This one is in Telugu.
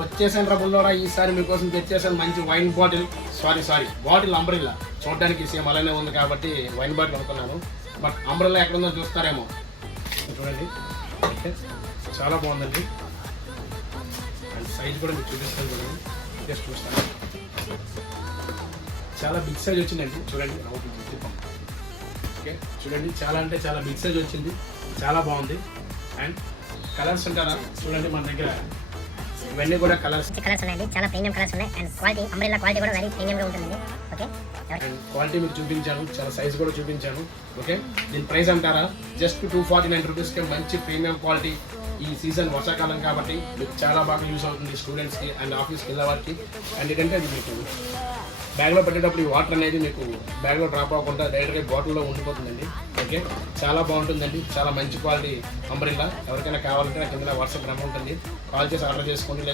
వచ్చేసాను రా బుల్లోడా, ఈసారి మీకోసం తెచ్చేసాను మంచి వైన్ బాటిల్. Bottle umbrella. చూడడానికి సేమ్ అలానే ఉంది కాబట్టి వైన్ బాటిల్ అనుకున్నాను. బట్ అంబ్రెల్లా ఎక్కడుందో చూస్తారేమో. చూడండి, ఓకే, చాలా బాగుందండి. అండ్ సైజ్ కూడా మీకు చూపిస్తాను చూడండి, జస్ట్ చూస్తాను. చాలా బిగ్ సైజ్ వచ్చిందండి. చూడండి, ఓకే, చూడండి, చాలా అంటే చాలా బిగ్ సైజ్ వచ్చింది. చాలా బాగుంది. అండ్ కలర్స్ అంటారా, చూడండి మన దగ్గర ఇవన్నీ కూడా కలర్స్ ఉన్నాయండి. చాలా ప్రీమియం కలర్స్ ఉన్నాయి. అండ్ క్వాలిటీ అంబ్రెల్లా క్వాలిటీ కూడా వెరీ ప్రీమియం గా ఉంటుందండి. ఓకే, అండ్ క్వాలిటీ మీకు చూపించాను, చాలా సైజ్ కూడా చూపించాను. ఓకే, దీని ప్రైస్ అంటారా, జస్ట్ 249 రూపీస్కి మంచి ప్రీమియం క్వాలిటీ. ఈ సీజన్ వర్షాకాలం కాబట్టి మీకు చాలా బాగా యూస్ అవుతుంది స్టూడెంట్స్కి అండ్ ఆఫీస్కి వెళ్ళే వారికి. అండ్ ఏంటంటే అది మీకు బ్యాగ్లో పెట్టేటప్పుడు ఈ వాటర్ అనేది మీకు బ్యాగ్లో డ్రాప్ అవ్వకుండా డైరెక్ట్గా బాటిల్లో ఉండిపోతుందండి. ఓకే, చాలా బాగుంటుందండి. చాలా మంచి క్వాలిటీ అంబ్రెల్లా. ఎవరికైనా కావాలంటే నాకు కింద వాట్సాప్ నెంబర్ ఉంటుంది, కాల్ చేసి ఆర్డర్ చేసుకోండి.